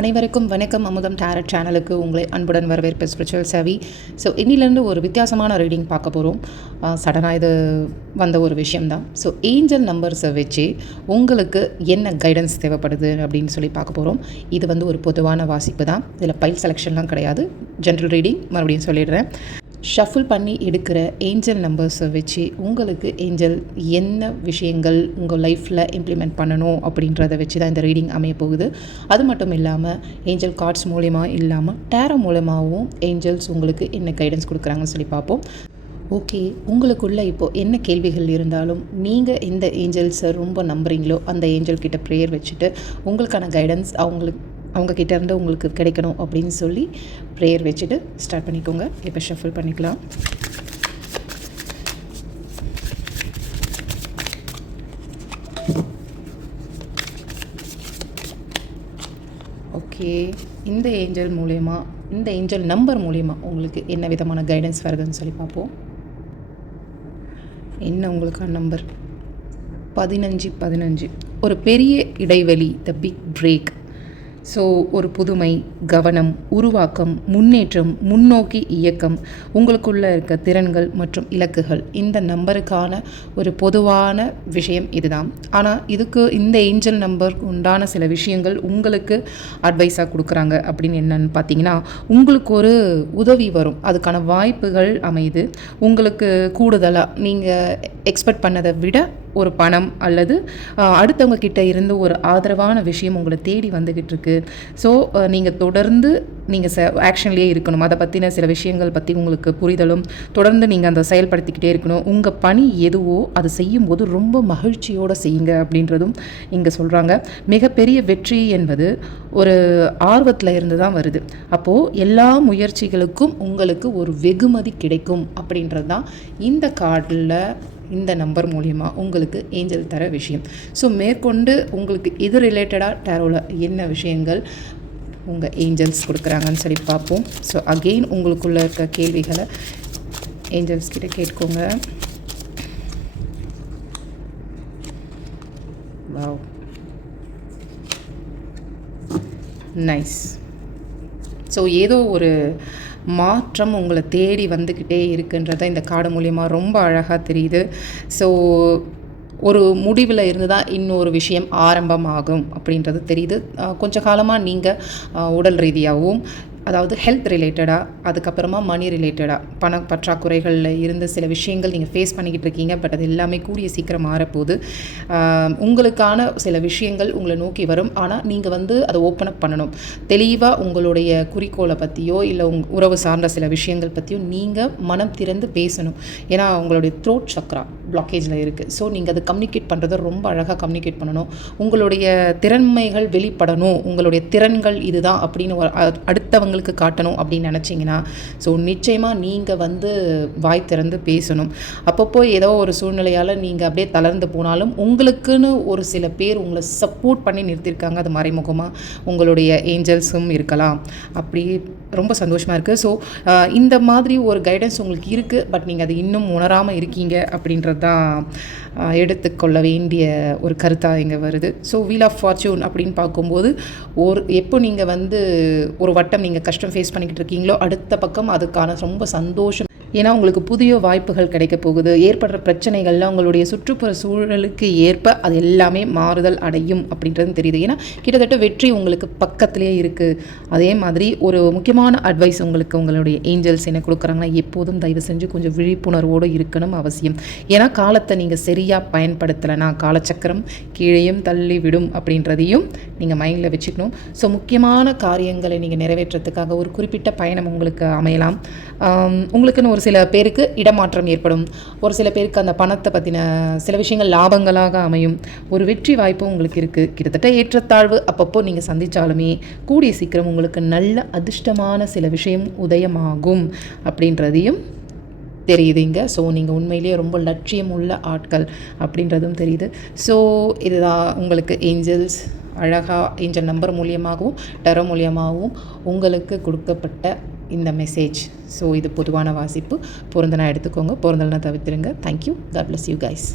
அனைவருக்கும் வணக்கம். அமுதம் டேரட் சேனலுக்கு உங்களை அன்புடன் வரவேற்பு ஸ்பிரிச்சுவல் சவி. ஸோ இன்னிலேருந்து ஒரு வித்தியாசமான ரீடிங் பார்க்க போகிறோம் சடனாக இது வந்த ஒரு விஷயம்தான். ஸோ ஏஞ்சல் நம்பர்ஸை வச்சு உங்களுக்கு என்ன கைடன்ஸ் தேவைப்படுது அப்படின்னு சொல்லி பார்க்க போகிறோம் இது வந்து ஒரு பொதுவான வாசிப்பு தான் இதில் பைல் செலெக்ஷன்லாம் கிடையாது. ஜென்ரல் ரீடிங் மறுபடியும் சொல்லிடுறேன். ஷஃபிள் பண்ணி எடுக்கிற ஏஞ்சல் நம்பர்ஸை வச்சு உங்களுக்கு ஏஞ்சல் என்ன விஷயங்கள் உங்கள் லைஃப்பில் இம்ப்ளிமெண்ட் பண்ணணும் அப்படின்றத வச்சு தான் இந்த ரீடிங் அமைய போகுது. அது மட்டும் இல்லாமல் ஏஞ்சல் கார்ட்ஸ் மூலயமா இல்லாமல் டேரோ மூலமாகவும் ஏஞ்சல்ஸ் உங்களுக்கு என்ன கைடன்ஸ் கொடுக்குறாங்கன்னு சொல்லி பார்ப்போம். ஓகே உங்களுக்குள்ளே இப்போது என்ன கேள்விகள் இருந்தாலும் நீங்கள் எந்த ஏஞ்சல்ஸை ரொம்ப நம்புறீங்களோ அந்த ஏஞ்சல் கிட்ட ப்ரேயர் வச்சுட்டு உங்களுக்கான கைடன்ஸ் அவங்களுக்கு அவங்கக்கிட்ட இருந்து உங்களுக்கு கிடைக்கணும் அப்படின்னு சொல்லி ப்ரேயர் வச்சுட்டு ஸ்டார்ட் பண்ணிக்கோங்க. இப்போ ஷஃபிள் பண்ணிக்கலாம். ஓகே இந்த ஏஞ்சல் மூலயமா இந்த ஏஞ்சல் நம்பர் மூலயமா உங்களுக்கு என்ன விதமான கைடன்ஸ் வருதுன்னு சொல்லி பார்ப்போம். என்ன உங்களுக்கான நம்பர் பதினஞ்சு பதினஞ்சு. ஒரு பெரிய இடைவெளி த பிக் பிரேக் ஸோ ஒரு புதுமை கவனம் உருவாக்கம் முன்னேற்றம் முன்னோக்கி இயக்கம் உங்களுக்குள்ளே இருக்க திறன்கள் மற்றும் இலக்குகள் இந்த நம்பருக்கான ஒரு பொதுவான விஷயம் இதுதான். ஆனால் இதுக்கு இந்த ஏஞ்சல் நம்பருக்கு உண்டான சில விஷயங்கள் உங்களுக்கு அட்வைஸாக கொடுக்குறாங்க அப்படின்னு என்னன்னு பார்த்தீங்கன்னா உங்களுக்கு ஒரு உதவி வரும். அதுக்கான வாய்ப்புகள் அமையுது. உங்களுக்கு கூடுதலாக நீங்கள் எக்ஸ்பெக்ட் பண்ணதை விட ஒரு பணம் அல்லது அடுத்தவங்க கிட்ட இருந்து ஒரு ஆதரவான விஷயம் உங்களை தேடி வந்துக்கிட்டு இருக்கு. ஸோ நீங்கள் தொடர்ந்து நீங்கள் ச ஆக்ஷன்லேயே இருக்கணும். அதை பற்றின சில விஷயங்கள் பற்றி உங்களுக்கு புரிதலும் தொடர்ந்து நீங்கள் அந்த செயல்படுத்திக்கிட்டே இருக்கணும். உங்கள் பணி எதுவோ அதை செய்யும்போது ரொம்ப மகிழ்ச்சியோடு செய்யுங்க அப்படின்றதும் இங்கே சொல்கிறாங்க மிகப்பெரிய வெற்றி என்பது ஒரு ஆர்வத்தில் இருந்து தான் வருது. அப்போது எல்லா முயற்சிகளுக்கும் உங்களுக்கு ஒரு வெகுமதி கிடைக்கும் அப்படின்றது தான் இந்த கார்டில் இந்த நம்பர் மூலிமா உங்களுக்கு ஏஞ்சல் தர விஷயம். ஸோ மேற்கொண்டு உங்களுக்கு இது ரிலேட்டடாக டேரோவில் என்ன விஷயங்கள் உங்கள் ஏஞ்சல்ஸ் கொடுக்குறாங்கன்னு சொல்லி பார்ப்போம். ஸோ அகெயின் உங்களுக்குள்ளே இருக்க கேள்விகளை ஏஞ்சல்ஸ் கிட்ட கேட்கோங்க. வாவ் நைஸ் ஸோ ஏதோ ஒரு மாற்றம் உங்களை தேடி வந்துக்கிட்டே இருக்குன்றத இந்த காடு மூலியமாக ரொம்ப அழகாக தெரியுது. ஸோ ஒரு முடிவில் இருந்து தான் இன்னொரு விஷயம் ஆரம்பமாகும் அப்படின்றது தெரியுது. கொஞ்ச காலமாக நீங்கள் உடல் ரீதியாகவும் அதாவது ஹெல்த் ரிலேட்டடாக அதுக்கப்புறமா மணி ரிலேட்டடாக பண பற்றாக்குறைகளில் இருந்த சில விஷயங்கள் நீங்கள் ஃபேஸ் பண்ணிக்கிட்டு இருக்கீங்க பட் அது எல்லாமே கூடிய சீக்கிரம் மாறப்போகுது. உங்களுக்கான சில விஷயங்கள் உங்களை நோக்கி வரும். ஆனால் நீங்கள் வந்து அதை ஓப்பன் அப் பண்ணணும். தெளிவாக உங்களுடைய குறிக்கோளை பற்றியோ இல்லை உங் உறவு சார்ந்த சில விஷயங்கள் பற்றியோ நீங்கள் மனம் திறந்து பேசணும். ஏன்னா உங்களுடைய த்ரோட் சக்ரா பிளாக்கேஜில் இருக்குது ஸோ நீங்கள் அதை கம்யூனிகேட் பண்ணுறதை ரொம்ப அழகாக கம்யூனிகேட் பண்ணணும். உங்களுடைய திறன்மைகள் வெளிப்படணும். உங்களுடைய திறன்கள் இதுதான் அப்படின்னு அடுத்தவங்களுக்கு காட்டணும் அப்படின்னு நினச்சிங்கன்னா ஸோ நிச்சயமாக நீங்கள் வந்து வாய் திறந்து பேசணும். அப்பப்போ ஏதோ ஒரு சூழ்நிலையால் நீங்கள் அப்படியே தளர்ந்து போனாலும் உங்களுக்குன்னு ஒரு சில பேர் உங்களை சப்போர்ட் பண்ணி நிறுத்தியிருக்காங்க. அது மறைமுகமாக உங்களுடைய ஏஞ்சல்ஸும் இருக்கலாம். அப்படி ரொம்ப சந்தோஷமாக இருக்குது ஸோ இந்த மாதிரி ஒரு கைடன்ஸ் உங்களுக்கு இருக்குது பட் நீங்கள் அது இன்னும் உணராமல் இருக்கீங்க அப்படின்றது தான் எடுத்துக்கொள்ள வேண்டிய ஒரு கருத்தாக இங்கே வருது. ஸோ வீல் ஆஃப் ஃபார்ச்சூன் அப்படின்னு பார்க்கும்போது ஒரு எப்போ நீங்கள் வந்து ஒரு வட்டம் நீங்கள் கஷ்டம் ஃபேஸ் பண்ணிக்கிட்டு இருக்கீங்களோ அடுத்த பக்கம் அதுக்கான ரொம்ப சந்தோஷம் ஏன்னா உங்களுக்கு புதிய வாய்ப்புகள் கிடைக்க போகுது. ஏற்படுற பிரச்சனைகள்லாம் உங்களுடைய சுற்றுப்புற சூழலுக்கு ஏற்ப அது எல்லாமே மாறுதல் அடையும் அப்படின்றது தெரியுது. ஏன்னா கிட்டத்தட்ட வெற்றி உங்களுக்கு பக்கத்துலேயே இருக்குது அதே மாதிரி ஒரு முக்கியமான அட்வைஸ் உங்களுக்கு உங்களுடைய ஏஞ்சல்ஸ் என்ன கொடுக்குறாங்கன்னா எப்போதும் தயவு செஞ்சு கொஞ்சம் விழிப்புணர்வோடு இருக்கணும் அவசியம். ஏன்னா காலத்தை நீங்கள் சரியாக பயன்படுத்தலைனா காலச்சக்கரம் கீழேயும் தள்ளி விடும் அப்படின்றதையும் நீங்கள் மைண்டில் வச்சுக்கணும். ஸோ முக்கியமான காரியங்களை நீங்கள் நிறைவேற்றுறதுக்காக ஒரு குறிப்பிட்ட பயணம் உங்களுக்கு அமையலாம். உங்களுக்குன்னு ஒரு சில பேருக்கு இடமாற்றம் ஏற்படும். ஒரு சில பேருக்கு அந்த பணத்தை பற்றின சில விஷயங்கள் லாபங்களாக அமையும். ஒரு வெற்றி வாய்ப்பும் உங்களுக்கு இருக்குது கிட்டத்தட்ட ஏற்றத்தாழ்வு அப்பப்போ நீங்கள் சந்தித்தாலுமே கூடிய சீக்கிரம் உங்களுக்கு நல்ல அதிர்ஷ்டமான சில விஷயம் உதயமாகும் அப்படின்றதையும் தெரியுதுங்க. ஸோ நீங்கள் உண்மையிலேயே ரொம்ப லட்சியம் உள்ள ஆட்கள் அப்படின்றதும் தெரியுது. ஸோ இதுதான் உங்களுக்கு ஏஞ்சல்ஸ் அழகாக ஏஞ்சல் நம்பர் மூலியமாகவும் டெரோ மூலியமாகவும் உங்களுக்கு கொடுக்கப்பட்ட இந்த மெசேஜ் ஸோ இது பொதுவான வாசிப்பு. பொருந்தனா எடுத்துக்கோங்க. பொருந்தல்னா தவிர்த்துருங்க thank you god bless you guys